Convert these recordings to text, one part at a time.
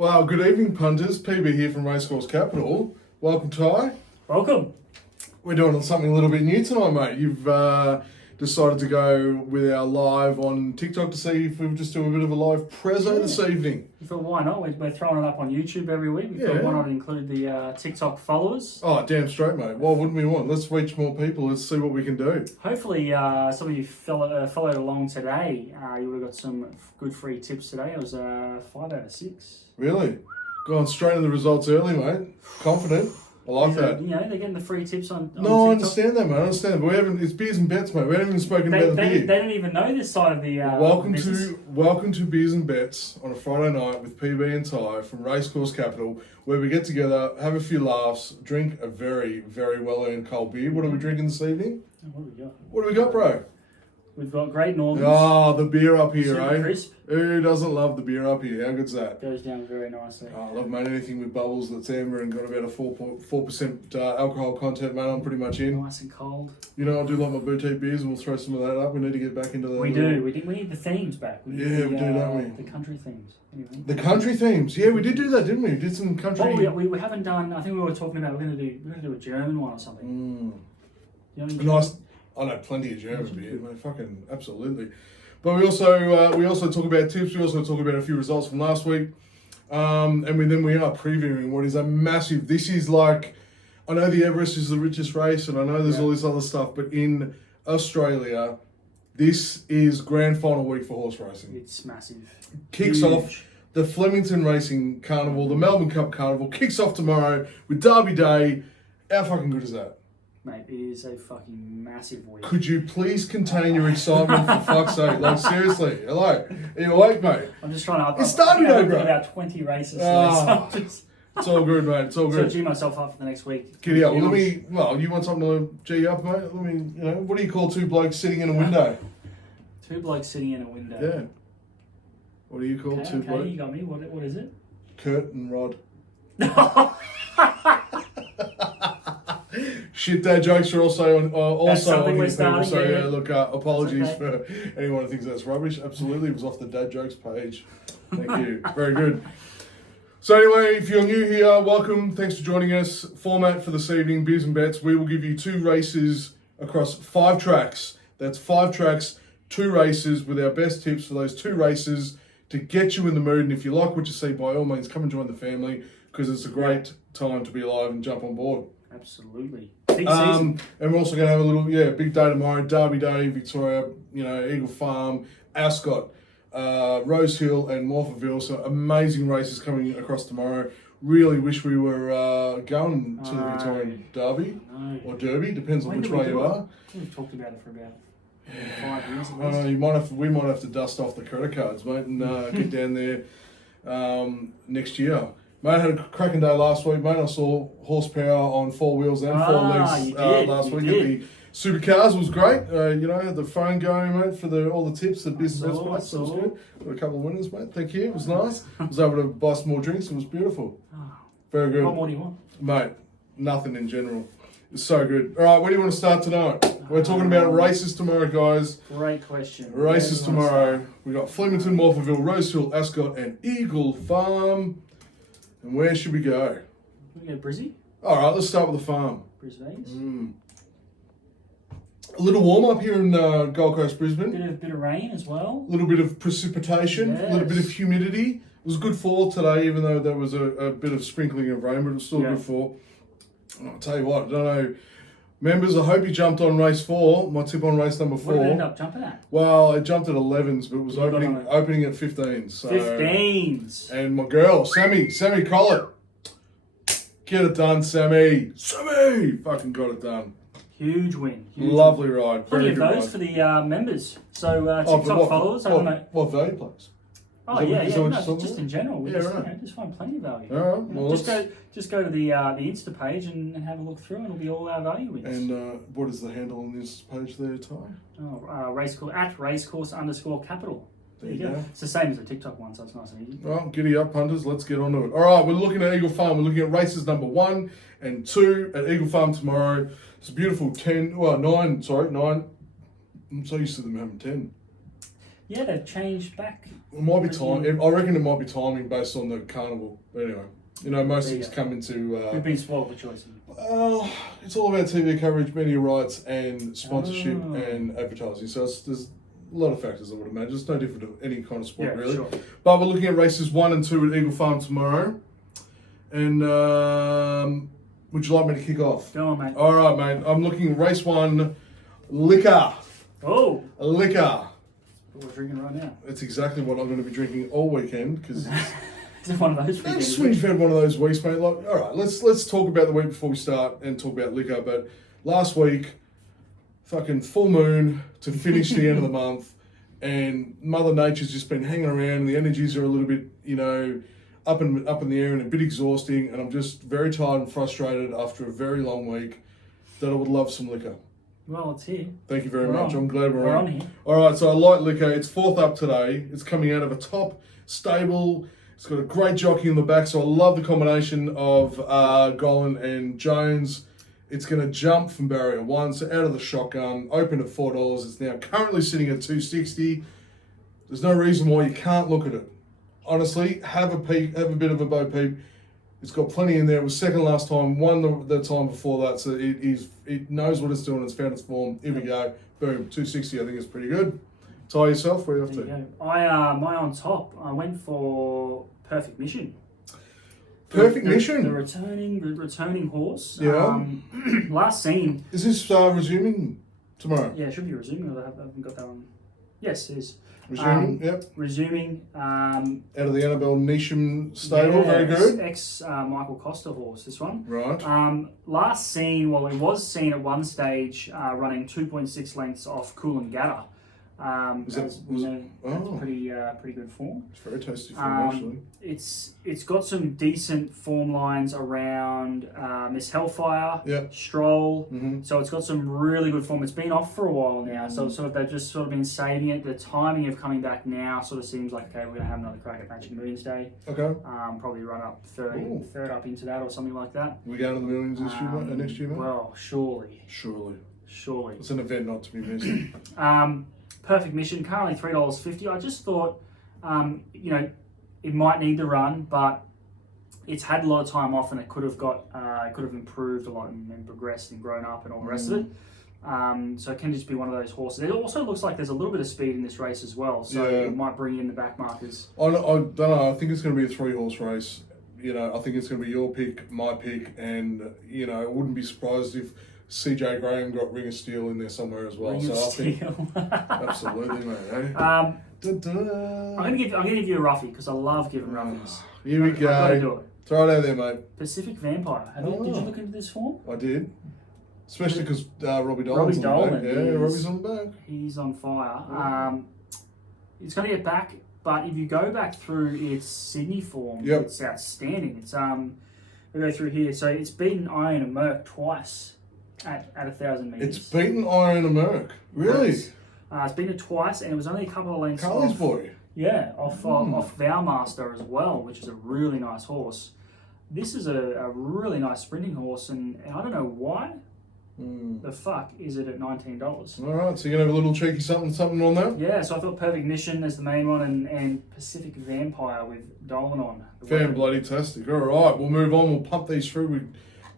Well, good evening, punters. PB here from Racecourse Capital. Welcome, Ty. Welcome. We're doing something a little bit new tonight, mate. You've decided to go with our live on TikTok to see if we'll just do a bit of a live prezzo this evening. We thought, why not? We're throwing it up on YouTube every week. We thought, why not include the TikTok followers? Oh, damn straight, mate. Why wouldn't we want? Let's reach more people. Let's see what we can do. Hopefully, some of you followed along today. You would have got some good free tips today. It was 5 out of 6. Really? Going straight into the results early, mate. Confident. I like that. You know, they're getting the free tips on No, I TikTok. understand that, mate. I understand that. But we haven't. It's beers and bets, mate. We haven't even spoken about the beer. They don't even know this side of the Welcome to Beers and Bets on a Friday night with PB and Ty from Racecourse Capital, where we get together, have a few laughs, drink a very, very well-earned cold beer. What are we drinking this evening? What do we got? What do we got, bro? We've got Great Northern. Oh, the beer up here, Super eh? crisp. Who doesn't love the beer up here? How good's that? Goes down very nicely. Oh, I love, mate, anything with bubbles that's amber and got about a 4% alcohol content, mate. I'm pretty much in. Nice and cold. You know, I do like my boutique beers, and we'll throw some of that up. We need to get back into the... We do. We need the themes back. We do, don't we? The country themes. The country themes. Yeah, we did do that, didn't we? We did some country... Well, we haven't done... I think we were talking about we're going to do a German one or something. You know any Nice. I know plenty of German beer, mate. Fucking absolutely. But we also talk about tips. We also talk about a few results from last week, and then we are previewing what is a massive. This is like, I know the Everest is the richest race, and I know there's all this other stuff, but in Australia, this is grand final week for horse racing. It's massive. Kicks off the Flemington Racing Carnival, the Melbourne Cup Carnival kicks off tomorrow with Derby Day. How fucking good is that? Mate, it is a fucking massive week. Could you please contain your excitement for fuck's sake? Like, seriously. Hello. Are you awake, mate? I'm just trying to up. It's Derby Day, bro. About 20 races. It's all good, mate. It's all So good. G myself up for the next week. Giddy up. Well, you want something to G up, mate? What do you call two blokes sitting in a window? Two blokes sitting in a window. Yeah. What do you call two blokes? You got me. What is it? Kurt and Rod. Shit, dad jokes are also on here. So look, apologies for anyone who thinks that's rubbish. Absolutely, it was off the dad jokes page. Thank you. Very good. So anyway, if you're new here, welcome. Thanks for joining us. Format for this evening, beers and bets. We will give you 2 races across 5 tracks. That's 5 tracks, 2 races with our best tips for those 2 races to get you in the mood. And if you like what you see, by all means, come and join the family because it's a great time to be alive and jump on board. Absolutely. Big season. And we're also going to have a little, big day tomorrow. Derby Day, Victoria, Eagle Farm, Ascot, Rose Hill and Morphettville. So amazing races coming across tomorrow. Really wish we were going to the Victorian Derby or Derby. Depends on which way you are. We've talked about it for about 5 years at least. We might have to dust off the credit cards, mate, and get down there next year. Mate, I had a cracking day last week, mate. I saw horsepower on 4 wheels and 4 legs last week at the Supercars. It was great. Had the phone going, mate, for all the tips, the business bets. So it was good. Got a couple of winners, mate. Thank you. It was nice. I was able to buy some more drinks. It was beautiful. Very good. What more do you want? Mate, nothing in general. It's so good. All right, where do you want to start tonight? We're talking about races tomorrow, guys. Great question. Races tomorrow. We've got Flemington, Morphettville, Rosehill, Ascot, and Eagle Farm. And where should we go? We go Brizzy. All right, let's start with the farm. Brisbane. A little warm up here in Gold Coast, Brisbane. Bit of rain as well. A little bit of precipitation. A little bit of humidity. It was a good fall today, even though there was a bit of sprinkling of rain, but it was still a good fall. I'll tell you what, I don't know. Members, I hope you jumped on race 4. My tip on race number 4. What did it end up jumping at? Well, it jumped at 11s, but it was opening at 15s. So. 15s. And my girl, Sammy Collett. Get it done, Sammy. Fucking got it done. Huge win. Lovely ride. Plenty of those for the members. So TikTok followers. I don't know. What value plays? Oh yeah. Just in general. We just find plenty of value. All right. Well, just go to the Insta page and have a look through, and it'll be all our value wins. And what is the handle on this page there, Ty? Racecourse @racecourse_capital. There you go. It's the same as the TikTok one, so it's nice and easy. Well, giddy up, punters. Let's get on to it. All right, we're looking at Eagle Farm. We're looking at races number 1 and 2 at Eagle Farm tomorrow. It's a beautiful 9. I'm so used to them having 10. Yeah, they've changed back. It might be time. I reckon it might be timing based on the carnival. But anyway, you know, most things come into. We've been spoiled for choice. It's all about TV coverage, media rights, and sponsorship and advertising. So there's a lot of factors, I would imagine. It's no different to any kind of sport, really. Sure. But we're looking at races 1 and 2 at Eagle Farm tomorrow. And would you like me to kick off? Go on, mate. All right, mate. I'm looking at race 1, Liquor. Oh. Liquor. What we're drinking right now. That's exactly what I'm going to be drinking all weekend because. Is it one of those weekends? Just when you've had one of those weeks, mate. Like, all right, let's talk about the week before we start and talk about liquor. But last week, fucking full moon to finish the end of the month, and Mother Nature's just been hanging around, and the energies are a little bit, you know, up in the air and a bit exhausting. And I'm just very tired and frustrated after a very long week. That I would love some liquor. Well, it's here. Thank you very much. I'm glad we're on here. All right, so I like liquor. It's 4th up today. It's coming out of a top stable. It's got a great jockey in the back, so I love the combination of Golan and Jones. It's going to jump from barrier 1, so out of the shotgun, open at $4. It's now currently sitting at $2.60. There's no reason why you can't look at it. Honestly, have a peek, have a bit of a Bo Peep. It's got plenty in there. It was second last time, won the time before that, so it knows what it's doing. It's found its form. Here we go. Boom, $2.60. I think it's pretty good. Ty yourself. Where are you off to? My on top. I went for Perfect Mission. Perfect Mission. The returning horse. Yeah. Last seen. Is this resuming tomorrow? Yeah, it should be resuming. I haven't got that one. Yes, it is. Resuming. Yep. Resuming. Out of the Annabelle Neesham stable. Very good. Ex Michael Costa horse. This one. Right. Last seen. Well, it was seen at one stage running 2.6 lengths off Coolangatta. That's pretty good form. It's very tasty form, actually. It's got some decent form lines around Miss Hellfire, yep. Stroll. Mm-hmm. So it's got some really good form. It's been off for a while now, so they've just sort of been saving it. The timing of coming back now sort of seems like, okay, we're going to have another crack at Magic Millions Day. Okay. Probably run up third up into that or something like that. We going to the Millions this year, next year, mate? Well, surely. It's an event not to be missed. Perfect Mission, currently $3.50. I just thought, it might need the run, but it's had a lot of time off and it could have improved a lot and progressed and grown up and all the rest of it. So it can just be one of those horses. It also looks like there's a little bit of speed in this race as well, so it might bring in the back markers. I don't know. I think it's going to be a 3-horse race. You know, I think it's going to be your pick, my pick, and I wouldn't be surprised if CJ Graham got Ring of Steel in there somewhere as well. Ring of Steel. Absolutely, mate. Eh? I'm gonna give you a roughie because I love giving roughies. Here we go. I've got to do it. Throw it out there, mate. Pacific Vampire. Did you look into this form? I did. Especially because Robbie Dolan's on the back. Yeah, Robbie's on the back. He's on fire. It's going to get back, but if you go back through its Sydney form, it's outstanding. It's we go through here. So it's beaten Iron and Merc twice. At 1,000 metres. It's beaten Iron and Merc. Really? It's beaten it twice, and it was only a couple of lengths Carly's boy. Yeah, off Vowmaster as well, which is a really nice horse. This is a really nice sprinting horse, and I don't know why. The fuck is it at $19? All right, so you're going to have a little cheeky something on that? Yeah, so I thought Perfect Mission as the main one and Pacific Vampire with Dolan on. Fan-bloody-tastic. All right, we'll move on. We'll pump these through.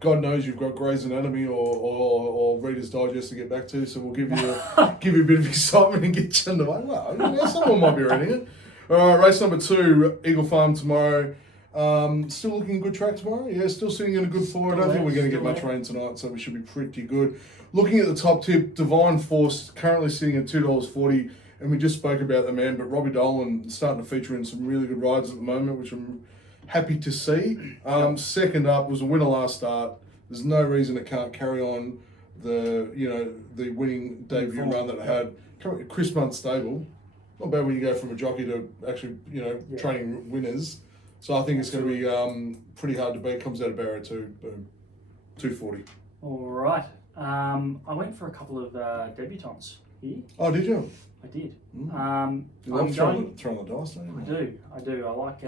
God knows you've got Grey's Anatomy or Reader's Digest to get back to, so we'll give you a bit of excitement and get you underway. Well, someone might be reading it. All right, race number 2, Eagle Farm tomorrow. Still looking good track tomorrow. Yeah, still sitting in a good form. I don't think we're going to get much rain tonight, so we should be pretty good. Looking at the top tip, Divine Force currently sitting at $2.40, and we just spoke about the man, but Robbie Dolan starting to feature in some really good rides at the moment, which I'm happy to see. Second up was a winner last start. There's no reason it can't carry on the winning debut run that it had. Chris Muntz stable. Not bad when you go from a jockey to actually training winners. So I think it's going to be pretty hard to beat. Comes out of barrier 2, boom, $2.40. All right. I went for a couple of debutantes here. Oh, did you? I did. You love throwing the dice, don't you? I do. I like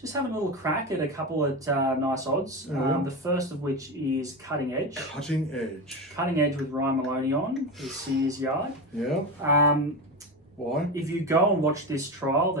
just having a little crack at a couple at nice odds. Mm-hmm. The first of which is Cutting Edge. Cutting Edge. Cutting Edge with Ryan Maloney on, his Sears Yard. Yeah. Why? If you go and watch this trial,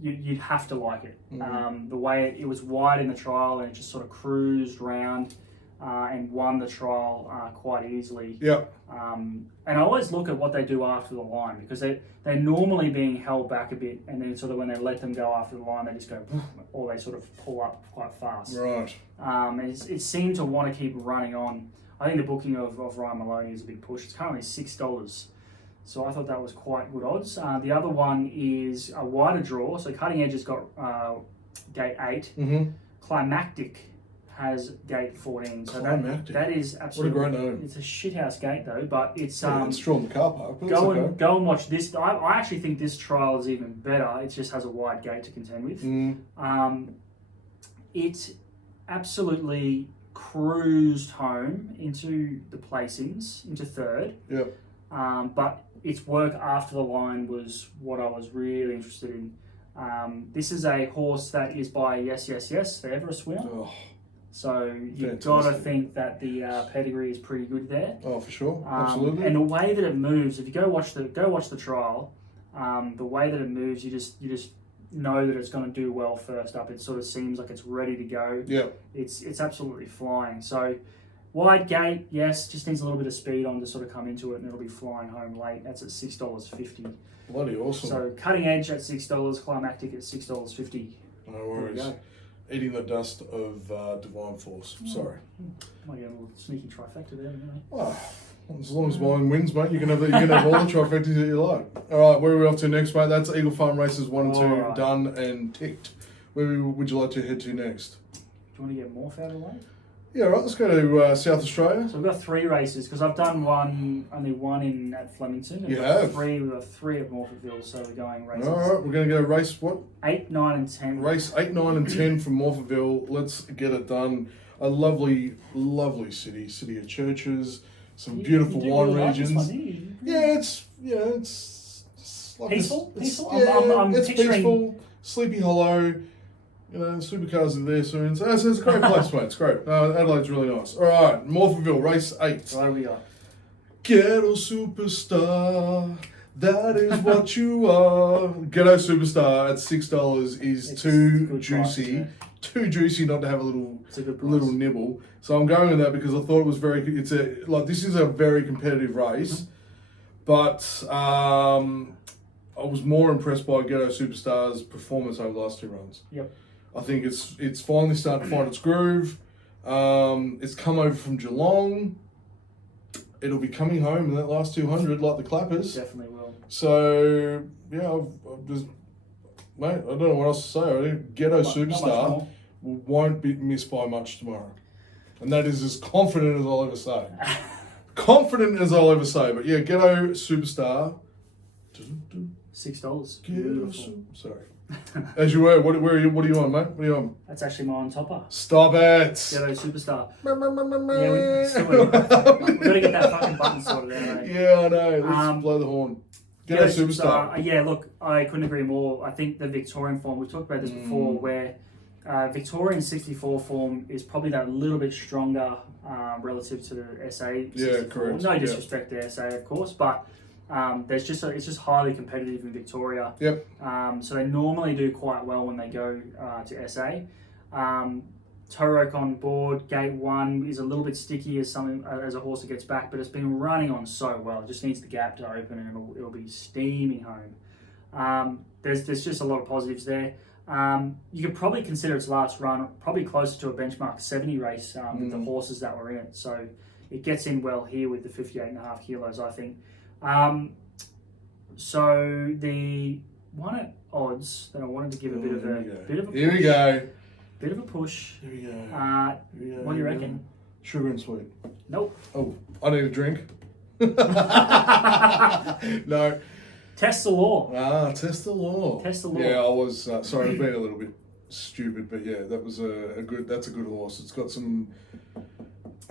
you'd have to like it. The way it was wide in the trial and it just sort of cruised round and won the trial quite easily. Yeah. And I always look at what they do after the line, because they're normally being held back a bit, and then sort of when they let them go after the line, they just go, or they sort of pull up quite fast. Right. And it seemed to want to keep running on. I think the booking of Ryan Maloney is a big push. It's currently $6. So I thought that was quite good odds. The other one is a wider draw. So Cutting Edge has got gate 8. Mm-hmm. Climactic has gate 14. So Climactic. that is absolutely... What a great name. It's a shithouse gate though, but it's... It's drawn in the car park. But go okay. and watch this. I actually think this trial is even better. It just has a wide gate to contend with. It absolutely cruised home into the placings, into third. Yep. But its work after the line was what I was really interested in. This is a horse that is by Yes, the Everest winner. Oh, so you've fantastic. got to think that the pedigree is pretty good there. oh, for sure. Absolutely. And the way that it moves, if you go watch the trial, the way that it moves, you just know that it's going to do well first up. It sort of seems like it's ready to go. Yeah. It's absolutely flying. So wide gate, yes, just needs a little bit of speed on to sort of come into it, and it'll be flying home late. That's at $6.50. Bloody awesome. So Cutting Edge at $6, Climactic at $6.50. No worries. Eating the dust of Divine Force. Sorry. Might get a little sneaky trifecta there. Well, as long as mine wins, mate, you can have all the trifectas that you like. All right, where are we off to next, mate? That's Eagle Farm Races 1 and 2 Alright. done and ticked. Where would you like to head to next? Do you want to get Morph out of the way? Yeah, all right, let's go to South Australia. So we've got 3 races, because I've done only one at Flemington. You have? We've got 3 at Morphettville, so we're going races. All right, we're going to go race what? 8, 9 and 10. Race 8, 9 and 10 from Morphettville. Let's get it done. A lovely, lovely city of churches, some beautiful You do wine really like this regions. one, do you? Yeah, it's like Peaceful? this- Peaceful? Yeah, I'm it's picturing- peaceful. Sleepy Hollow. You know, supercars are there soon. So it's a great place, mate. It's great. Adelaide's really nice. All right, Morphettville, race 8. So what do we got? Ghetto superstar, that is what you are. Ghetto superstar at $6 is It's too good juicy. price, Too juicy not to have a little It's a good price. little nibble. So I'm going with that because I thought it was this is a very competitive race, but I was more impressed by Ghetto Superstar's performance over the last 2 runs. Yep. I think it's finally starting to find its groove. It's come over from Geelong. It'll be coming home in that last 200 like the Clappers. Definitely will. So yeah, I've just, mate, I don't know what else to say. I think Ghetto Not much Superstar more. won't be missed by much tomorrow. And that is as confident as I'll ever say. Confident as I'll ever say. But yeah, Ghetto Superstar. $6. Ghetto Beautiful. Sorry. As you were, what are you on, mate? What are you on? That's actually my on topper. Stop it. Ghetto Superstar. We've got to get that fucking button sorted out, eh? Yeah, I know. Let's blow the horn. Ghetto Superstar. Yeah, look, I couldn't agree more. I think the Victorian form, we've talked about this before, where Victorian 64 form is probably that little bit stronger relative to the SA 64. Yeah, correct. No disrespect to SA, of course, but it's just highly competitive in Victoria. Yep. So they normally do quite well when they go to SA. Torok on board, gate 1 is a little bit sticky as a horse that gets back, but it's been running on so well. It just needs the gap to open and it'll be steaming home. There's just a lot of positives there. You could probably consider its last run probably closer to a benchmark 70 race with the horses that were in it. So it gets in well here with the 58.5 kilos, I think. So the one at odds that I wanted to give a bit of a push. Here we go. Bit of a push. Here we go. What do you reckon? Sugar and sweet. Nope. Oh, I need a drink. No. Test the law. Test the law. Test the law. Yeah, I was sorry. I've been a little bit stupid, but yeah, that was that's a good horse.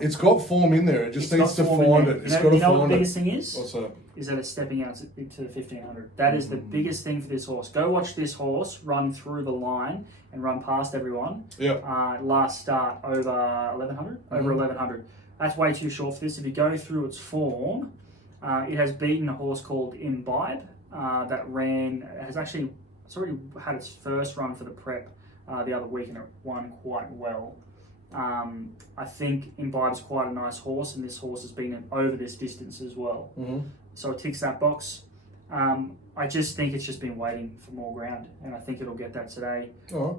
It's got form in there. It just needs to find it. It's got to You know what find the it. biggest thing is? What's that? Is that it's stepping out to the 1500. That is the biggest thing for this horse. Go watch this horse run through the line and run past everyone. Yep. Last start over 1100. Over 1100. That's way too short for this. If you go through its form, it has beaten a horse called Imbibe that it's already had its first run for the prep the other week, and it won quite well. I think Imbibe's quite a nice horse, and this horse has been over this distance as well. Mm-hmm. So it ticks that box. I just think it's just been waiting for more ground, and I think it'll get that today. Oh.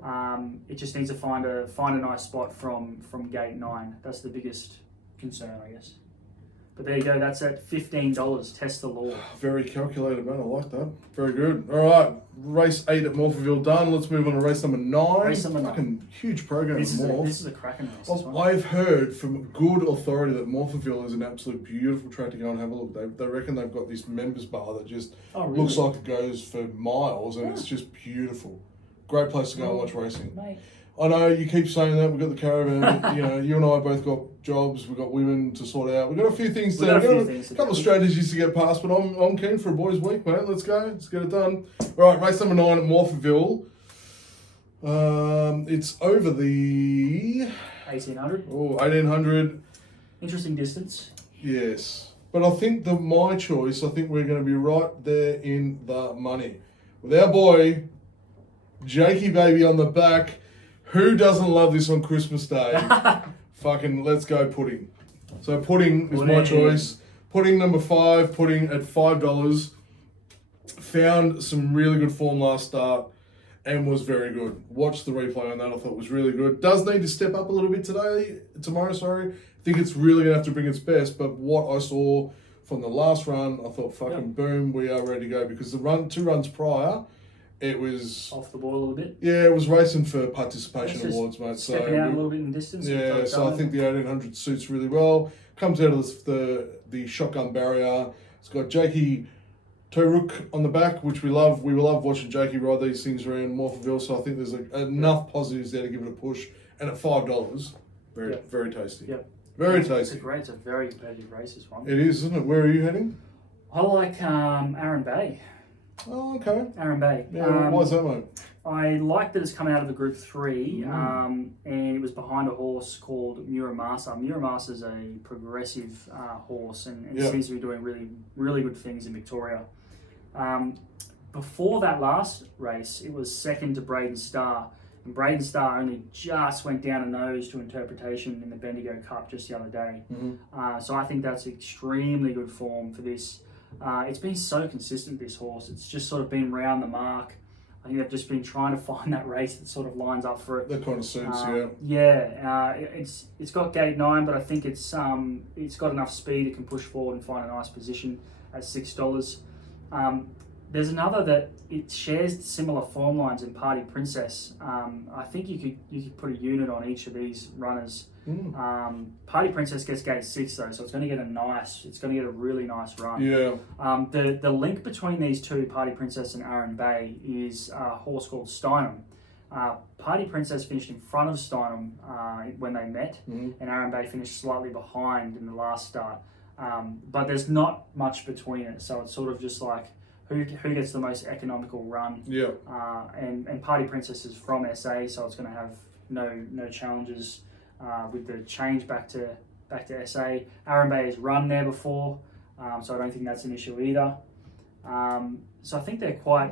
It just needs to find a nice spot from gate 9. That's the biggest concern, I guess. But there you go. That's at $15. Test the law. Very calculated, man. I like that. Very good. All right, race 8 at Morphettville done. Let's move on to race number 9. Race number 9. Fucking huge program. This is a cracking race. This one. I've heard from good authority that Morphettville is an absolute beautiful track to go and have a look. They reckon they've got this members bar that just looks like it goes for miles, and it's just beautiful. Great place to go and watch racing. Mate. I know you keep saying that. We've got the caravan, but, you and I both got jobs. We've got women to sort out. We've got a few things to do. We've got a couple of strategies to get past, but I'm keen for a boys' week, mate. Let's go. Let's get it done. All right, race number 9 at Morphettville. It's over the 1800. Oh, 1800. Interesting distance. Yes, but I think my choice. I think we're going to be right there in the money with our boy Jakey Baby on the back. Who doesn't love this on Christmas Day? Fucking let's go pudding. So pudding is my choice. Pudding number 5. Pudding at $5. Found some really good form last start and was very good. Watched the replay on that. I thought it was really good. Does need to step up a little bit tomorrow. I think it's really gonna have to bring its best. But what I saw from the last run, I thought fucking boom, we are ready to go, because the 2 runs prior, it was off the ball a little bit. Yeah, it was racing for participation awards, mate. Stepping out a little bit in distance. Yeah, so I think the 1800 suits really well. Comes out of the shotgun barrier. It's got Jakey Touruk on the back, which we love. We love watching Jakey ride these things around Morphettville. So I think there's enough positives there to give it a push. And at $5, very tasty. Yep. Very tasty. It's a very competitive race, this one. It is, isn't it? Where are you heading? I like Aaron Bay. Oh, okay. Aaron Bay. Yeah, why is that, mate? I like that it's come out of the Group 3, and it was behind a horse called Muramasa. Muramasa is a progressive horse, and seems to be doing really, really good things in Victoria. Before that last race, it was second to Braden Star, and Braden Star only just went down a nose to interpretation in the Bendigo Cup just the other day. So I think that's extremely good form for this. It's been so consistent, this horse. It's just sort of been round the mark. I think they've just been trying to find that race that sort of lines up for it. That kind of suits, it's got gate 9, but I think it's got enough speed it can push forward and find a nice position at $6. There's another that it shares similar form lines in Party Princess. I think you could put a unit on each of these runners. Party Princess gets gate 6 though, so it's going to get a really nice run. Yeah. The link between these two, Party Princess and Aaron Bay, is a horse called Steinem. Party Princess finished in front of Steinem when they met, and Aaron Bay finished slightly behind in the last start. But there's not much between it, so it's sort of just like who gets the most economical run. Yeah. And Party Princess is from SA, so it's going to have no challenges with the change back to SA. Aaron Bay has run there before, so I don't think that's an issue either. So I think they're quite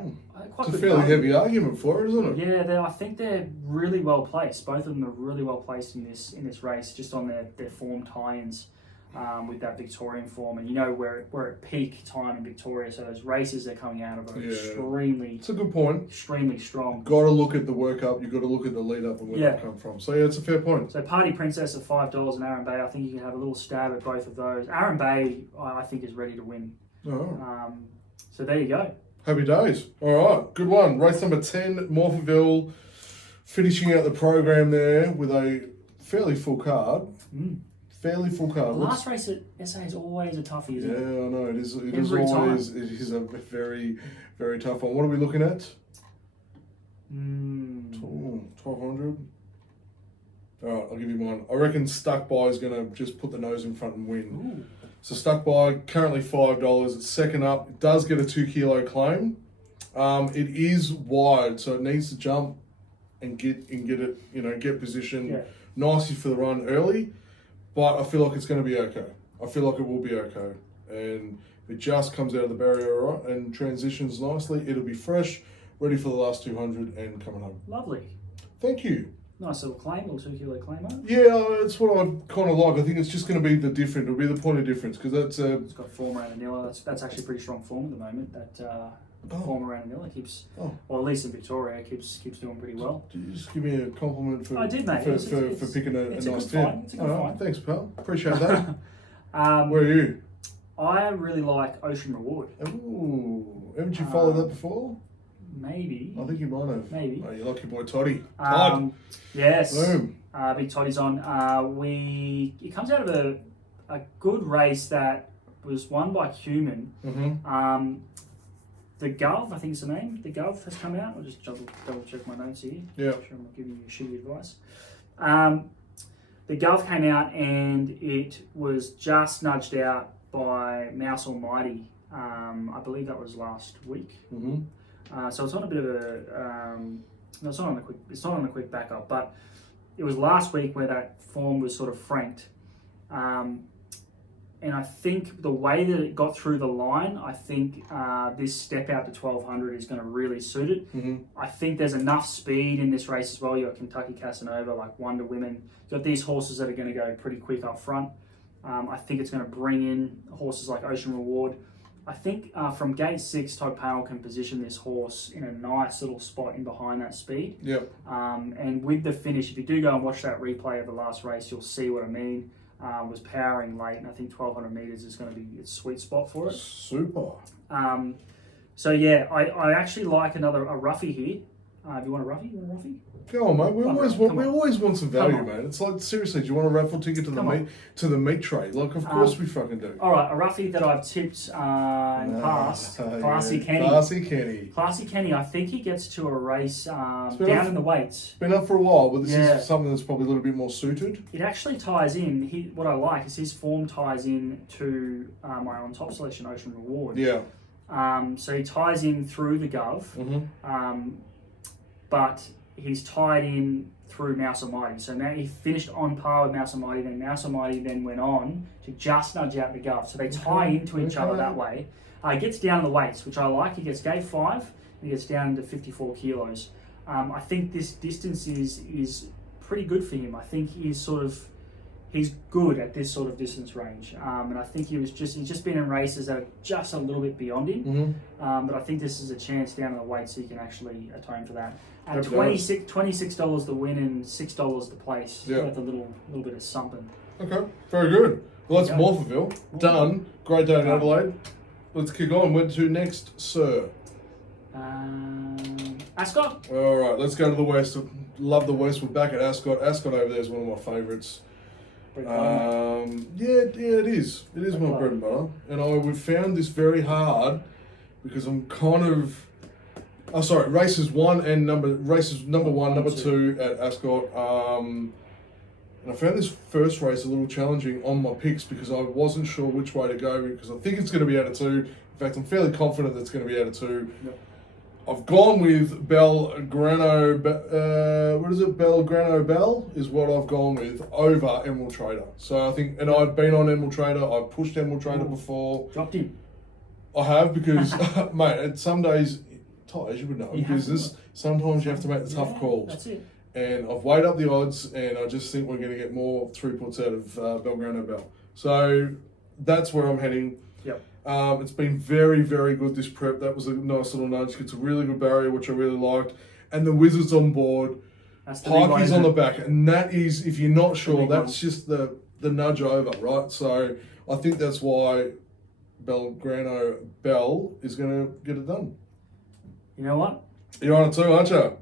it's a fairly heavy argument for it, isn't it? Yeah, I think they're really well placed. Both of them are really well placed in this race, just on their form tie-ins with that Victorian form. And we're at peak time in Victoria, so those races they're coming out of are extremely. It's a good point. Extremely strong. Got to look at the workup. You've got to look at the lead up and where they come from. So it's a fair point. So Party Princess at $5 and Aaron Bay, I think you can have a little stab at both of those. Aaron Bay, I think, is ready to win. Oh. So there you go. Happy days. All right, good one. Race number 10, Morphettville, finishing out the program there with a fairly full card. Fairly full card. The last race at SA is always a toughie, isn't it? Yeah, I know. It is Every always. time. It is a very, very tough one. What are we looking at? 1200. All right, I'll give you mine. I reckon Stuck By is going to just put the nose in front and win. Ooh. So Stuck By, currently $5. It's second up. It does get a 2 kilo claim. It is wide, so it needs to jump and get it, get position nicely for the run early. But I feel like it's going to be okay. I feel like it will be okay. And It just comes out of the barrier, all right, and transitions nicely. It'll be fresh, ready for the last 200 and coming home. Lovely. Thank you. Nice little claim, little 2 kilo claimer. Yeah, it's what I kind of like. I think it's just going to be the different. It'll be the point of difference because that's. It's got form around Anilla. That's actually pretty strong form at the moment. That form around Anilla keeps, well, at least in Victoria, keeps doing pretty well. Did you just give me a compliment for? I did, mate. For picking a nice tip. It's a good find. Thanks, pal. Appreciate that. Um, Where are you? I really like Ocean Reward. Ooh, haven't you followed that before? Maybe. I think you might have. Maybe. Oh, you like your boy Toddy. Todd. Yes. Boom. Big Toddy's on. It comes out of a good race that was won by Human. Mm-hmm. The Gov, I think is the name. The Gov has come out. I'll just double check my notes here. Yeah. I'm sure I'm not giving you shitty advice. The Gov came out and it was just nudged out by Mouse Almighty. I believe that was last week. Mm-hmm. So it's on a bit of a. No, it's not on the quick backup, but it was last week where that form was sort of franked. And I think the way that it got through the line, I think this step out to 1200 is going to really suit it. Mm-hmm. I think there's enough speed in this race as well. You've got Kentucky Casanova, like Wonder Women. You've got these horses that are going to go pretty quick up front. I think it's going to bring in horses like Ocean Reward. I think from gate 6, Todd Powell can position this horse in a nice little spot in behind that speed. Yep. And with the finish, if you do go and watch that replay of the last race, you'll see what I mean. Was powering late, and I think 1200 metres is going to be its sweet spot for it. Super. So yeah, I actually like a roughie here. Do you want a roughie? Go on, mate. We always want some value, Come on. man. It's like, seriously, do you want a raffle ticket to the meat tray? Like, of course we fucking do. All right, a roughie that I've tipped in past. Classy Kenny. Classy Kenny. I think he gets to a race down in the weights. Been up for a while, but this is something that's probably a little bit more suited. It actually ties in. What I like is his form ties in to my on top selection, Ocean Reward. Yeah. So he ties in through the Gov, but he's tied in through Mouse Almighty. So now he finished on par with Mouse Almighty, then Mouse Almighty then went on to just nudge out the Gov. So they tie into each other that way. He gets down the weights, which I like. He gets gate 5 and he gets down into 54 kilos. I think this distance is pretty good for him. I think he's good at this sort of distance range. And I think he's just been in races that are just a little bit beyond him. But I think this is a chance down in the weight so you can actually atone for that. At $26 the win and $6 the place. Yeah. With a little bit of something. Okay, very good. Well, that's Morpherville. Done. Great day in Adelaide. Let's kick on. Where to next, sir? Ascot? All right, let's go to the west. Love the west. We're back at Ascot. Ascot over there is one of my favourites. Yeah, it is. It is my bread and butter. And we found this very hard because I'm kind of... races number one, number 2 at Ascot. And I found this first race a little challenging on my picks because I wasn't sure which way to go because I think it's going to be out of 2. In fact, I'm fairly confident that it's going to be out of 2. Yep. I've gone with Belgrano. Belgrano Bell is what I've gone with over Emerald Trader. So I think, and I've been on Emerald Trader. I've pushed Emerald Trader before. Dropped him. I have because, mate, some days, Ty, as you would know, in business, sometimes you have to make the tough calls. That's it. And I've weighed up the odds, and I just think we're going to get more throughputs out of Belgrano Bell. So that's where I'm heading. Yep. It's been very, very good, this prep. That was a nice little nudge. It's a really good barrier, which I really liked. And the Wizards on board. Pikey's on the back. And that is, if you're not sure, that's just the nudge over, right? So I think that's why Belgrano Bell is going to get it done. You know what? You're on it too, aren't you?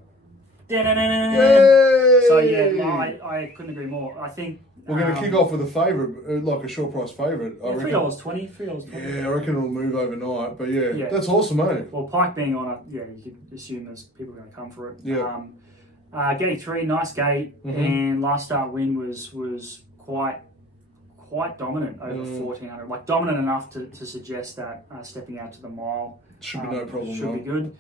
Yay! So yeah, I couldn't agree more. I think we're going to kick off with a favourite, like a short price favourite. $3.20. $3.20. Yeah, I reckon it'll move overnight. But yeah, that's awesome, mate. Well, Pike being on it, you could assume there's people going to come for it. Yeah. Gate 3, nice gate, and last start win was quite dominant over 1400. Like dominant enough to suggest that stepping out to the mile should be no problem. Should be good.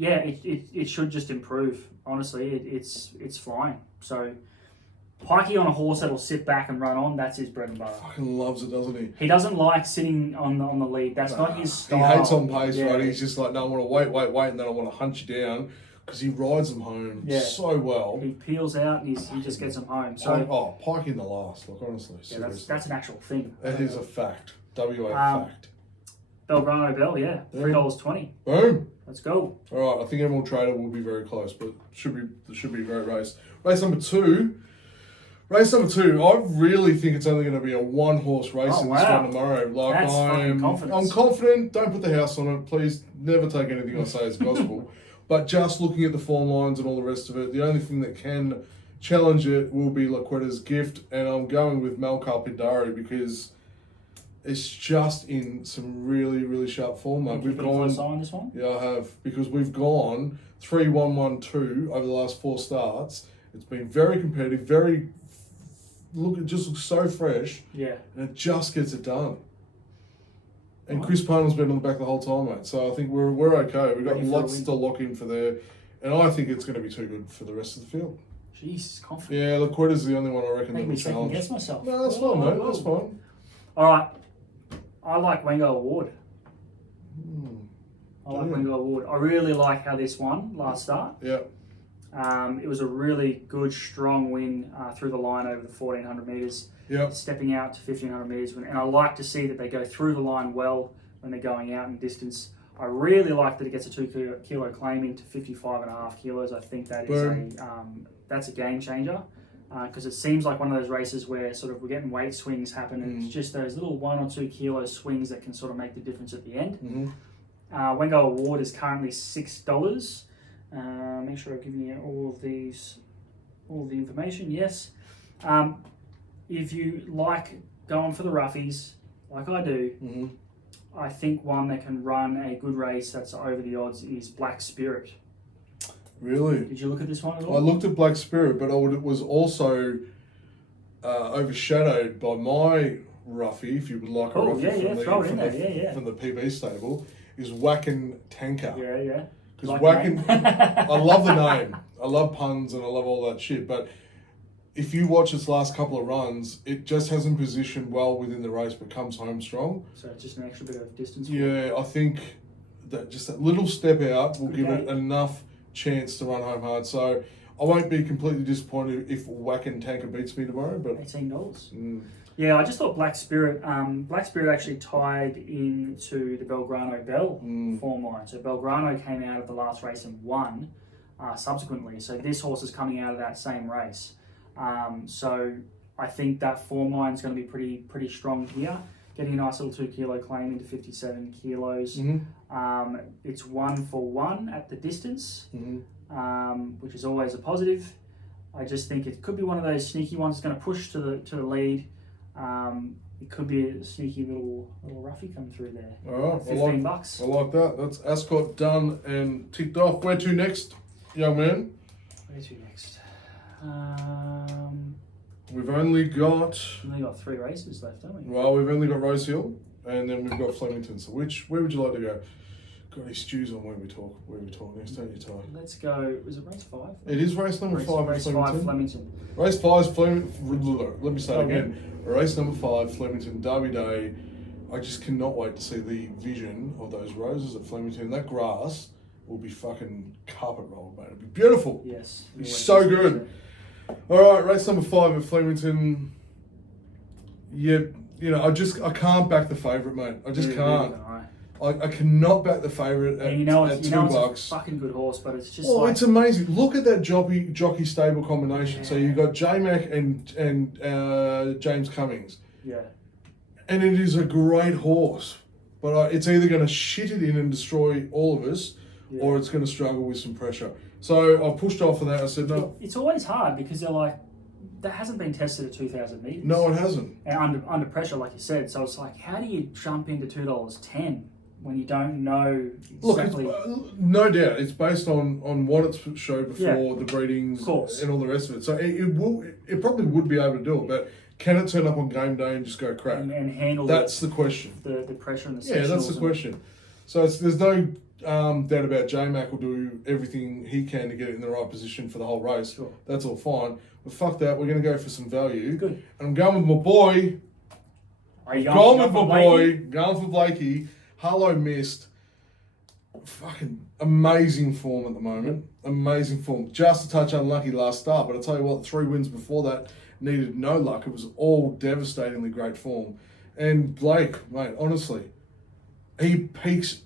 It should just improve. Honestly, it's flying. So Pikey on a horse that'll sit back and run on, that's his bread and butter. Fucking loves it, doesn't he? He doesn't like sitting on the lead. That's not his style. He hates on pace, right? He's just like, no, I want to wait, and then I want to hunt you down because he rides them home so well. He peels out and he just gets them home. So Pike in the last, like honestly. Yeah, that's an actual thing. That is a fact. WA fact. Belgrano Bell, $3.20. Boom. Let's go. All right, I think Emerald Trader will be very close, but should be a great race. Race number two, I really think it's only going to be a one-horse race in this one tomorrow. Like that's fucking confidence. I'm confident. Don't put the house on it. Please never take anything I say as gospel. But just looking at the form lines and all the rest of it, the only thing that can challenge it will be Laquetta's Gift, and I'm going with Malkar Pindari because it's just in some really, really sharp form. We've gone on this one. Yeah, I have, because we've gone 3-1-1-2 over the last 4 starts. It's been very competitive, it just looks so fresh. Yeah. And it just gets it done. And Chris Parnell's been on the back the whole time, mate. So I think we're okay. We've got lots to lock in for there. And I think it's going to be too good for the rest of the field. Jeez, confident. Yeah, Laquetta's the only one I reckon that will challenge. Guess myself. No, that's fine, mate. That's fine. All right. I like Wango Award. Wango Award. I really like how this won last start. Yeah. It was a really good, strong win through the line over the 1,400 metres. Yeah. Stepping out to 1,500 metres. And I like to see that they go through the line well when they're going out in distance. I really like that it gets a 2 kilo claim into 55.5 kilos. I think that is that's a game changer. Because it seems like one of those races where sort of we're getting weight swings happen, and it's just those little 1 or 2 kilo swings that can sort of make the difference at the end. Wango Award is currently $6. Make sure I give you all of the information. Yes, if you like going for the roughies, like I do, I think one that can run a good race that's over the odds is Black Spirit. Really? Did you look at this one at all? I looked at Black Spirit, but it was also overshadowed by my roughie, if you would like a roughie from the PB stable, is Wacken Tanker. Yeah. Because Wacken, I love the name. I love puns and I love all that shit, but if you watch its last couple of runs, it just hasn't positioned well within the race, but comes home strong. So it's just an extra bit of distance. Yeah, I think that just that little step out will give it enough chance to run home hard. So I won't be completely disappointed if Wacken Tanker beats me tomorrow. But $18. Yeah, I just thought Black Spirit actually tied into the Belgrano Bell form line. So Belgrano came out of the last race and won subsequently. So this horse is coming out of that same race. So I think that form line is going to be pretty strong here. Getting a nice little 2 kilo claim into 57 kilos. It's 1 for 1 at the distance, which is always a positive. I just think it could be one of those sneaky ones that's going to push to the lead. It could be a sneaky little roughie come through there. All right, $15. I like that. That's Ascot done and ticked off. Where to next, young man? Where to next? We've only got 3 races left, haven't we? Well, we've only got Rose Hill, and then we've got Flemington. So where would you like to go? Got any stews on where we talk next, don't you, Ty? Let's go. Is it race 5? It is race number 5 Race 5 Flemington. Race 5 is Flemington. Let me say it again. Race number 5 Flemington Derby Day. I just cannot wait to see the vision of those roses at Flemington. That grass will be fucking carpet rolled, mate. It'll be beautiful. Yes. It'll be so good. All right, race number 5 at Flemington. Yeah, I can't back the favourite, mate. I just can't. I cannot back the favourite at $2. It's a fucking good horse, but it's just it's amazing. Look at that jockey stable combination. So you've got J-Mac and James Cummings. Yeah. And it is a great horse. But it's either going to shit it in and destroy all of us, or it's going to struggle with some pressure. So I pushed off of that. I said, no. It's always hard because they're like, that hasn't been tested at 2,000 metres. No, it hasn't. And under pressure, like you said. So it's like, how do you jump into $2.10 when you don't know exactly? Look, no doubt. It's based on what it's showed before, the breedings and all the rest of it. So it probably would be able to do it, but can it turn up on game day and just go crap? And handle that's the question. The pressure and the that's the question. So there's no doubt about J-Mac will do everything he can to get it in the right position for the whole race. Sure. That's all fine. But fuck that, we're going to go for some value. Good. And I'm going with my boy. Are you Going with my boy. Going for Blakey. Harlow Mist. Fucking amazing form at the moment. Amazing form. Just a touch unlucky last start, but I'll tell you what, 3 wins before that needed no luck. It was all devastatingly great form. And Blake, mate, honestly, he peaks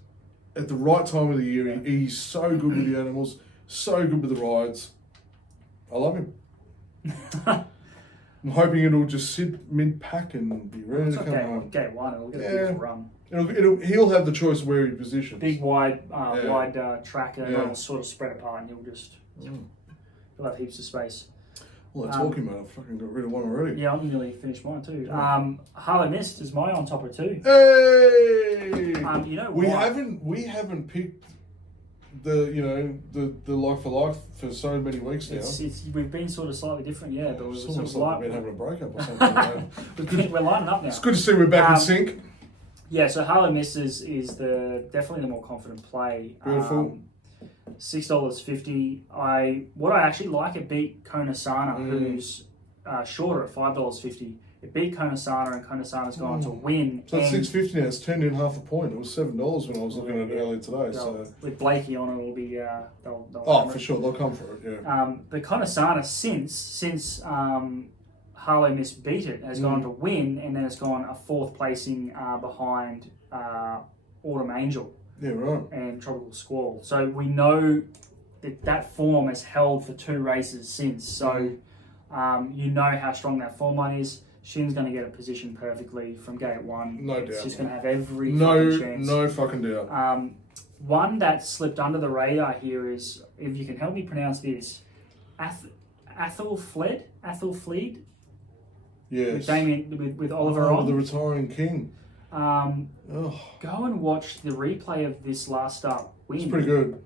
at the right time of the year. He's so good with the animals, so good with the rides. I love him. I'm hoping it'll just sit mid-pack and be ready to come home. Gate 1, it'll get a beautiful run. He'll have the choice where he positions. Big, wide tracker, and it'll sort of spread apart, and he'll have heaps of space. Well, talking about it, I've fucking got rid of one already. Yeah, I'm nearly finished mine too. Harlow Mist is my on topper too. Hey! You know we what? haven't picked the like for like for so many weeks now. We've been sort of slightly different, yeah. But it's we're almost sort of like we've been having a breakup or something. we're lining up now. It's good to see we're back in sync. Yeah, so Harlow Mist is definitely the more confident play. Beautiful. $6.50. What I actually like, it beat Konasana, who's shorter at $5.50. It beat Konasana, and Konasana's gone to win. So it's $6.50 now. It's turned in half a point. It was $7 when I was looking at it earlier today. So with Blakey on it, it'll be they'll for sure they'll come for it. Yeah. The Konasana since Harlow Mist beat it has gone to win, and then it's gone a 4th placing behind Autumn Angel. Yeah, right. And Tropical Squall. So we know that form has held for 2 races since. So you know how strong that form line is. Shin's going to get it positioned perfectly from gate 1. No doubt. It's just going to have every fucking chance. No fucking doubt. One that slipped under the radar here is, if you can help me pronounce this, Athelfleet. Yes. With Damien, with Oliver on. The retiring king. Go and watch the replay of this last start win. It's pretty good.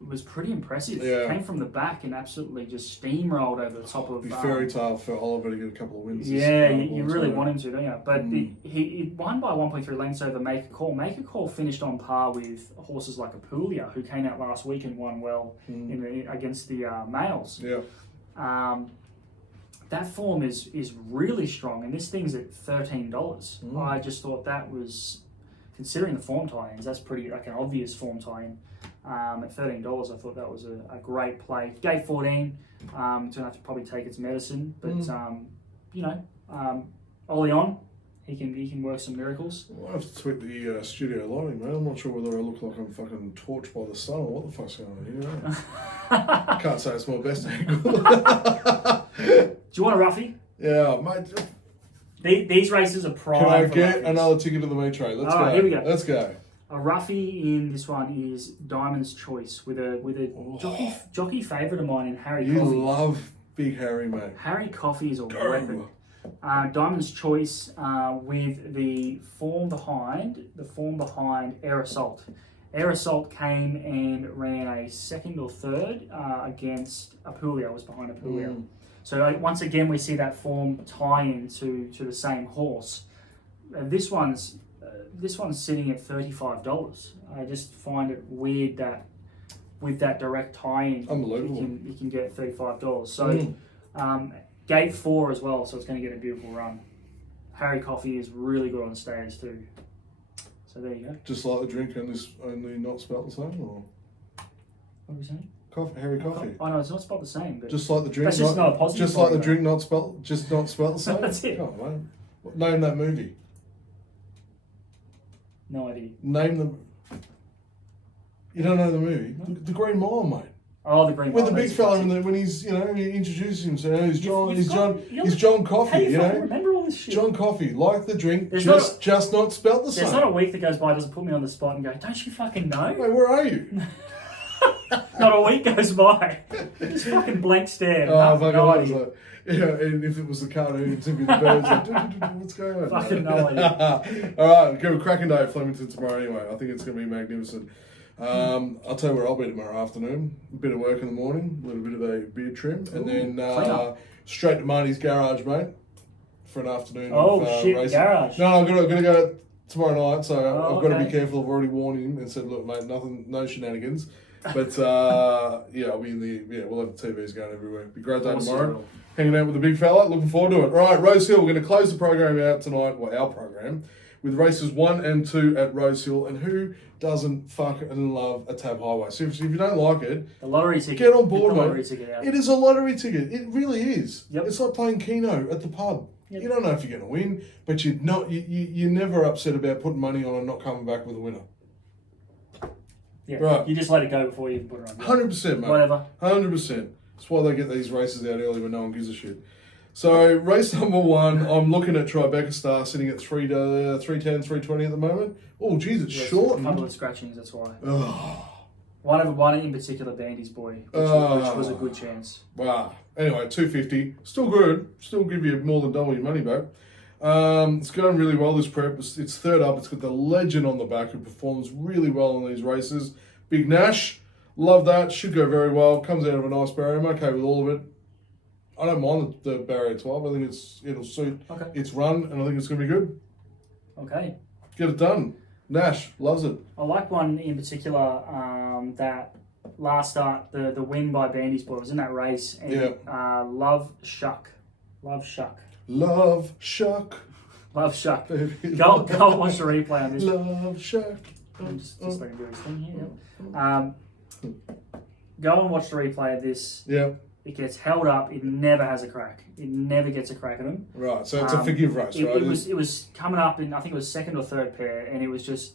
It was pretty impressive. Yeah. Came from the back and absolutely just steamrolled over the top of. It'd be fairy tale for Oliver to get a couple of wins. Yeah, you really want him to, don't you? But he won by 1.3 lengths over Make a Call. Make a Call finished on par with horses like Apulia, who came out last week and won well against the males. Yeah. That form is really strong, and this thing's at $13. I just thought that was, considering the form tie-ins, that's pretty like an obvious form tie-in. At $13, I thought that was a great play. Gate 14, it's going to have to probably take its medicine, but Ollie on, he can work some miracles. Well, I have to tweak the studio lighting, man. I'm not sure whether I look like I'm fucking torched by the sun or what the fuck's going on here. I can't say it's my best angle. Do you want a roughie? Yeah, mate. These races are prime. Can I get another ticket to the meat tray? Let's go. Here we go. Let's go. A roughie in this one is Diamond's Choice with a jockey favourite of mine in Harry Coffey. You love Big Harry, mate. Harry Coffey is a weapon. Diamond's Choice with the form behind Air Assault. Air Assault came and ran a 2nd or 3rd against Apulia. Was behind Apulia. So once again, we see that form tie in to the same horse. This one's sitting at $35. I just find it weird that with that direct tie-in, unbelievable, you can get $35. So gate 4 as well, so it's going to get a beautiful run. Harry Coffey is really good on stayers too. So there you go. Just like the drink, only not spelt the same, or what are we saying? Harry Coffey. Oh no, it's not spelled the same. But just like the drink. That's just not a positive. Just like the drink, not spelled the same. That's it. Come on, man. Name that movie. No idea. Name them. You don't know the movie? No. The Green Mile, mate. Oh, the Green Mile. With the big fella, when he's he introduces himself, he's John Coffey. How do you remember all this shit? John Coffey, like the drink, just not spelt the same. There's not a week that goes by doesn't put me on the spot and go, don't you fucking know? Wait, where are you? Not a week goes by. Just fucking blank stare. Oh, fucking no idea. Like, yeah, and if it was the cartoon, it'd be the birds. Like, what's going on? Fucking no idea. All right, go a cracking day at Flemington tomorrow anyway. I think it's going to be magnificent. I'll tell you where I'll be tomorrow afternoon. A bit of work in the morning, a little bit of a beard trim, and then straight to Marty's garage, mate, for an afternoon. Oh, of, shit, racing. garage. No, I'm gonna go tomorrow night, so I've got to be okay. careful. I've already warned him and said, look, mate, no shenanigans. But I'll be in we'll have the TVs going everywhere. It'll be a great day tomorrow. Hanging out with the big fella, looking forward to it. All right, Rose Hill, we're going to close the program out tonight, well, our program, with races 1 and 2 at Rose Hill. And who doesn't fucking love a Tab Highway? So if you don't like it, the lottery ticket. Get on board, the mate. lottery ticket out. It is a lottery ticket. It really is. Yep. It's like playing Keno at the pub. Yep. You don't know if you're going to win, but you're never upset about putting money on and not coming back with a winner. Yeah. Right. You just let it go before you even put it on. 100%, mate. Whatever. 100%. That's why they get these races out early when no one gives a shit. So, race number 1, I'm looking at Tribeca Star sitting at 310, 320 at the moment. Oh, geez, it's short. A couple of scratchings, that's why. Oh, One in particular, Bandy's Boy, which was a good chance. wow. Anyway, 250. Still good. Still give you more than double your money back. It's going really well, this prep. It's third up. It's got the legend on the back who performs really well in these races. Big Nash. Love that. Should go very well. Comes out of a nice barrier. I'm okay with all of it. I don't mind the barrier 12. I think it'll suit its run, and I think it's going to be good. Okay. Get it done. Nash loves it. I like one in particular that last start, the win by Bandy's Boy was in that race. And, Love Shuck. Love Shuck. Love Shuck. Go watch the replay on this. Love Shuck. I'm just letting him do his thing here. Go and watch the replay of this. Yeah. It gets held up. It never has a crack. It never gets a crack at him. Right, so it's a forgive race, right? It was coming up in, I think it was second or third pair, and it was just,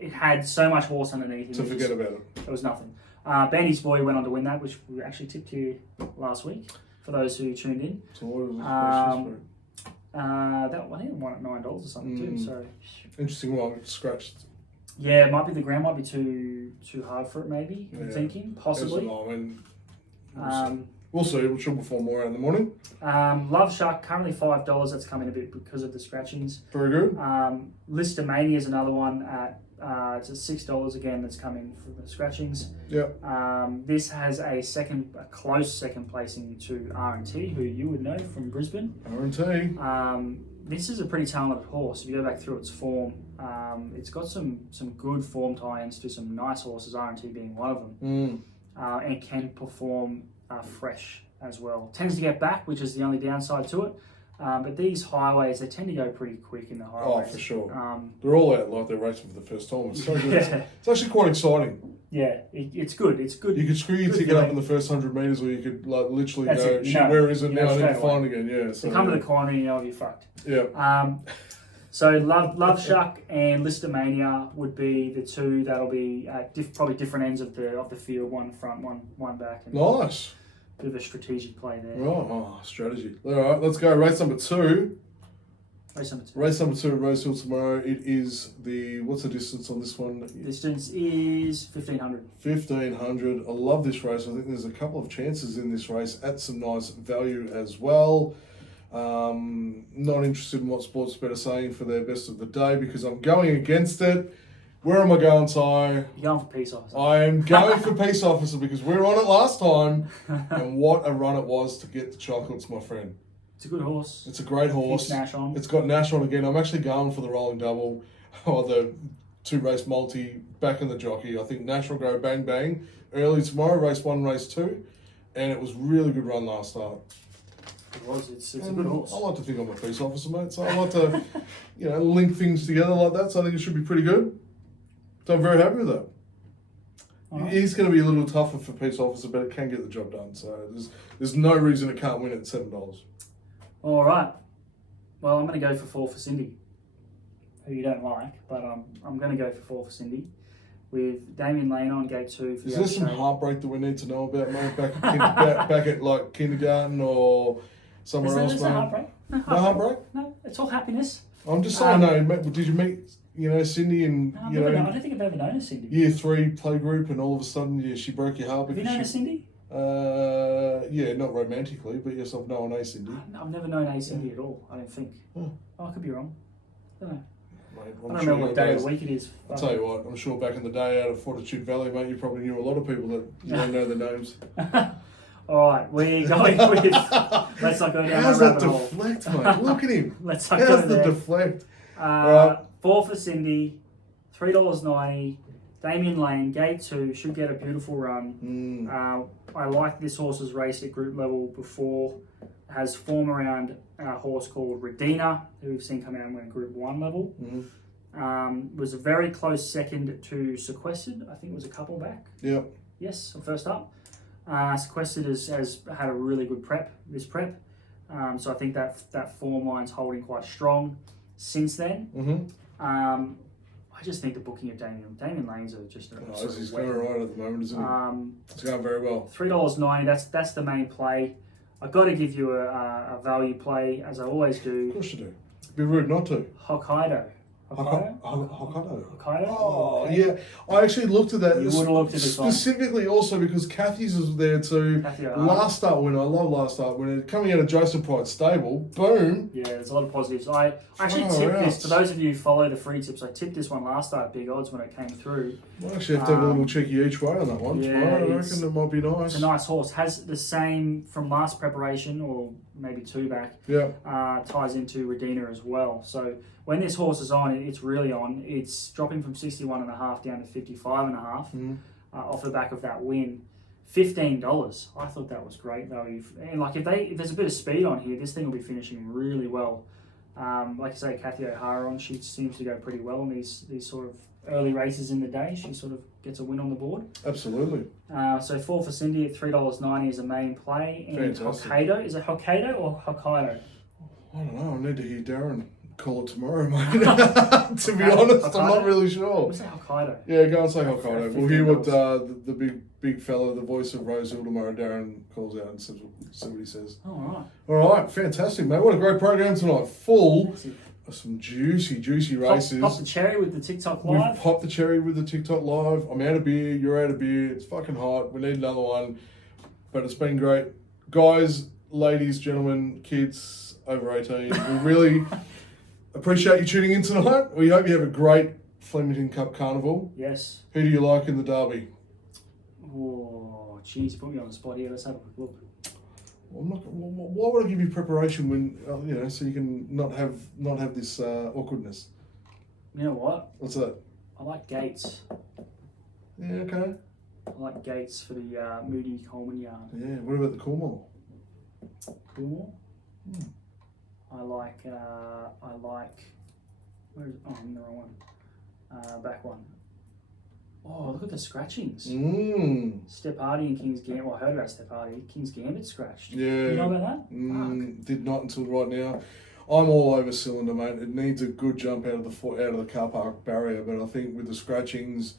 it had so much horse underneath it. To forget about it. There was nothing. Bandy's Boy went on to win that, which we actually tipped you last week, for those who tuned in. So what was That one, I think it won at $9 or something too, so. Interesting one, scratched. Yeah, the ground might be too hard for it maybe, I'm thinking, possibly. We'll see. She'll perform more out in the morning. Love Shark, currently $5. That's come in a bit because of the scratchings. Very good. Listomania is another one at it's at $6 again. That's come in for the scratchings. Yep. This has a close second placing to R&T, who you would know from Brisbane. R&T. This is a pretty talented horse. If you go back through its form, it's got some good form tie-ins to some nice horses. R&T being one of them. And can perform fresh as well. Tends to get back, which is the only downside to it. But these highways, they tend to go pretty quick in the highways. Oh, for sure. They're all out like they're racing for the first time. It's so good. Yeah. It's actually quite exciting. Yeah, it's good. It's good. You could screw your ticket up in the first 100 metres, or you could literally That's go, it. shit, where is it now? I need to find again. Yeah. So come to the corner and you know you're fucked. Yeah. So Love Shuck and Listomania would be the two that'll be at probably different ends of the field, one front, one back. And nice. Bit of a strategic play there. Right, strategy. All right, let's go. Race number 2. Race number 2 at Rose Hill tomorrow. It is what's the distance on this one? Distance is 1,500. 1,500. I love this race. I think there's a couple of chances in this race at some nice value as well. Not interested in what Sportsbet are saying for their best of the day because I'm going against it. Where am I going, Ty? You're going for Peace Officer. I am going for Peace Officer because we were on it last time, and what a run it was to get the chocolates, my friend. It's a good horse. It's a great horse. Nash on. It's got Nash on again. I'm actually going for the rolling double or the 2-race multi back in the jockey. I think Nash will go bang bang early tomorrow, race 1, race 2, and it was really good run last start. It was. It's a good horse. I like to think I'm a Peace Officer, mate. So I like to, link things together like that. So I think it should be pretty good. So I'm very happy with that. Right. He's going to be a little tougher for Peace Officer, but it can get the job done. So there's no reason it can't win at $7. All right. Well, I'm going to go for 4 for Cindy, who you don't like, but I'm going to go for 4 for Cindy with Damien Lane on gate 2. For Is there some heartbreak that we need to know about, mate? Back at like kindergarten or somewhere else, mate? No heartbreak. No heartbreak? No, it's all happiness. I'm just saying, did you meet... Cindy and, I don't think I've ever known a Cindy. Year 3 play group and all of a sudden, she broke your heart. Have you known a Cindy? Yeah, not romantically, but yes, I've known a Cindy. I've never known a Cindy at all, I don't think. Oh, I could be wrong. I don't know. Mate, I don't know what day of the week it is. I'll tell you what, I'm sure back in the day out of Fortitude Valley, mate, you probably knew a lot of people that you don't know their names. All right, we're going with... Let's not go down How's that that rabbit hole. deflect, mate? Look at him. Let's not go there. How's the deflect? All right. 4 for Cindy, $3.90. Damien Lane, gate 2, should get a beautiful run. I like this horse's race at group level before. Has form around a horse called Redina, who we've seen come out and win group 1 level. Was a very close second to Sequestered. I think it was a couple back. Yep. Yes, first up. Sequestered has had a really good prep, so I think that form line's holding quite strong since then. I just think the booking of Damien Lane's are just he's going right at the moment, isn't he? It's going very well. $3.90. That's the main play. I've got to give you a value play, as I always do. Of course you do. It'd be rude not to. Hokkaido. Hokkaido. Oh, yeah. I actually looked at that. You would have looked at this one. Specifically also because Kathy's was there too. Last start winner. I love last start winner. Coming out of Joseph Pride's stable. Boom. Yeah, there's a lot of positives. I actually tipped this. For those of you who follow the free tips, I tipped this one last start big odds when it came through. We'll actually have to have a little cheeky each way on that one. Yeah, I reckon it might be nice. It's a nice horse. Has the same from last preparation, or maybe 2 back. Yeah. Ties into Redina as well. So when this horse is on, it's really on. It's dropping from 61.5 down to 55.5 off the back of that win. $15. I thought that was great value. And like if there's a bit of speed on here, this thing will be finishing really well. Like I say, Kathy O'Hara on, she seems to go pretty well in these sort of early races in the day. She sort of gets a win on the board. Absolutely. So 4 for Cindy at $3.90 is a main play. And fantastic. Hokkaido, is it Hokkaido or Hokkaido? I don't know. I need to hear Darren call it tomorrow, mate. To be honest, Hokkaido? I'm not really sure. What's that, Hokkaido? Yeah, go and say Hokkaido. We'll hear what $15. the big fella, the voice of Rose Hill tomorrow, Darren, calls out and see what he says. All right, fantastic, mate. What a great program tonight. Full of some juicy races. Pop the cherry with the TikTok live. We've popped the cherry with the TikTok live. I'm out of beer. You're out of beer. It's fucking hot. We need another one. But it's been great. Guys, ladies, gentlemen, kids over 18, we really appreciate you tuning in tonight. We hope you have a great Flemington Cup Carnival. Yes. Who do you like in the derby? Oh, jeez, you put me on the spot here. Let's have a quick look. Why would I give you preparation when so you can not have this awkwardness? You know what? What's that? I like Gates. Yeah, okay. I like Gates for the Moody Coleman yard. Yeah. What about the Coolmore? Coolmore. I like. Where is, I'm in the wrong one. Back one. Oh, look at the scratchings. Stepardi and King's Gambit. Well, I heard about Stepardi. King's Gambit scratched. Yeah. You know about that? Did not until right now. I'm all over Cylinder, mate. It needs a good jump out of the car park barrier, but I think with the scratchings,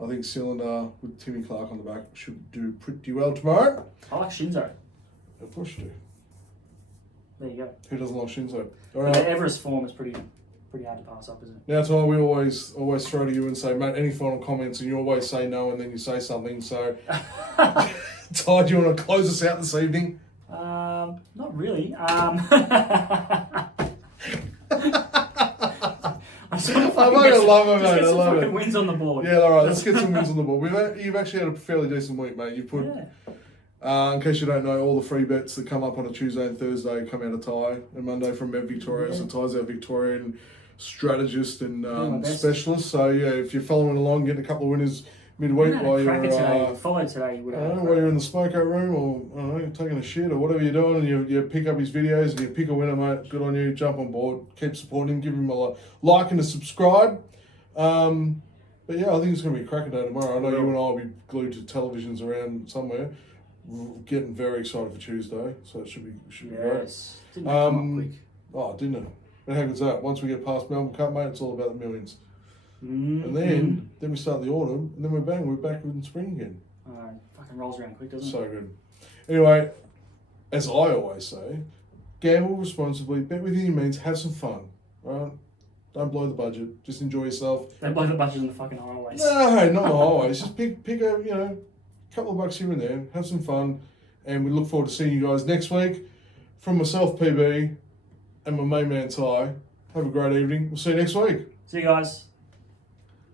I think Cylinder with Timmy Clark on the back should do pretty well tomorrow. I like Shinzo. Of course you do. There you go. Who doesn't like Shinzo? All right. The Everest form is pretty hard to pass up, isn't it? Now, that's why we always throw to you and say, mate, any final comments, and you always say no, and then you say something. So, Ty, do you want to close us out this evening? Not really. I love it, mate. I love it. Wins on the board. Yeah, all right. Let's get some wins on the board. You've actually had a fairly decent week, mate. You put. Yeah. In case you don't know, all the free bets that come up on a Tuesday and Thursday come out of Ty, and Monday from Met Victoria. Yeah. So Ty's our Victorian strategist and specialist. So yeah, if you're following along, getting a couple of winners midweek while you're today, while you're in the smokeout room or I don't know, taking a shit or whatever you're doing, and you pick up his videos and you pick a winner, mate. Good on you. Jump on board. Keep supporting him. Give him a like and a subscribe. But yeah, I think it's going to be a cracking day tomorrow. I know you and I will be glued to televisions around somewhere. We're getting very excited for Tuesday, so it should be great. Didn't come up quick. Oh, didn't it? But how good's that? Once we get past Melbourne Cup, mate, it's all about the millions. And then we start the autumn, and then we're back in spring again. Fucking rolls around quick, doesn't it? So good. Anyway, as I always say, gamble responsibly, bet within your means, have some fun, right? Don't blow the budget. Just enjoy yourself. Don't blow the budget on the fucking highways. No, not the highways. Just pick a couple of bucks here and there, have some fun, and we look forward to seeing you guys next week. From myself, PB, and my main man Ty, have a great evening. We'll see you next week. See you guys.